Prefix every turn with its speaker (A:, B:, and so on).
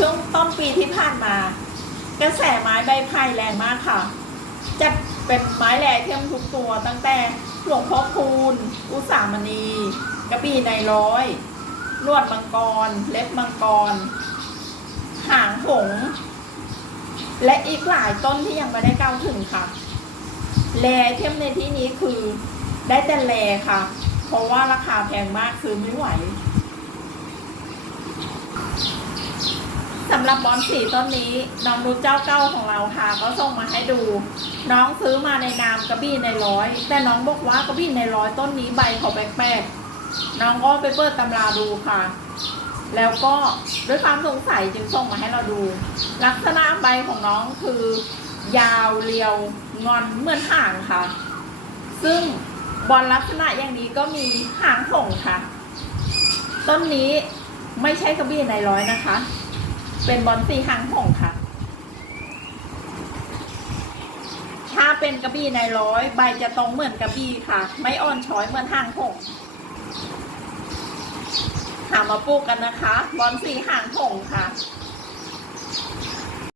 A: ช่วงต้นปีที่ผ่านมา กระแสไม้ใบไผ่แรงมากค่ะ จะเป็นไม้แหล่เข้มทุกตัวตั้งแต่หลวงพ่อคูณ อุสามณีกระบี่ในร้อยลวดมังกร เล็บมังกร หางหง และอีกหลายต้นที่ยังไม่ได้กล่าวถึงค่ะแลเข้มในที่นี้คือได้แต่แลค่ะ เพราะว่าราคาแพงมากซื้อไม่ไหว สำหรับบอลสีต้นนี้น้องนุชเจ้าเก้าของเราค่ะ ก็ส่งมาให้ดู น้องซื้อมาในนามกระบี่ในร้อย แต่น้องบอกว่ากระบี่ในร้อยต้นนี้ใบเขาแปลกๆน้องก็ไปเปิดตำราดูค่ะ แล้วก็ด้วยความสงสัยจึงส่งมาให้เราดู ลักษณะใบของน้องคือยาวเรียวงอนเหมือนห่างค่ะ ซึ่งบอลลักษณะอย่างนี้ก็มีหางหงค่ะ ต้นนี้ไม่ใช่กระบี่ในร้อยนะคะ เป็นบอลสีหางหงค่ะ ถ้าเป็นกระบี่ในร้อยใบจะตรงเหมือนกระบี่ค่ะ ไม่อ่อนช้อยเหมือนหางหงหามาปลูกกันนะคะ บอลสีหางหงค่ะ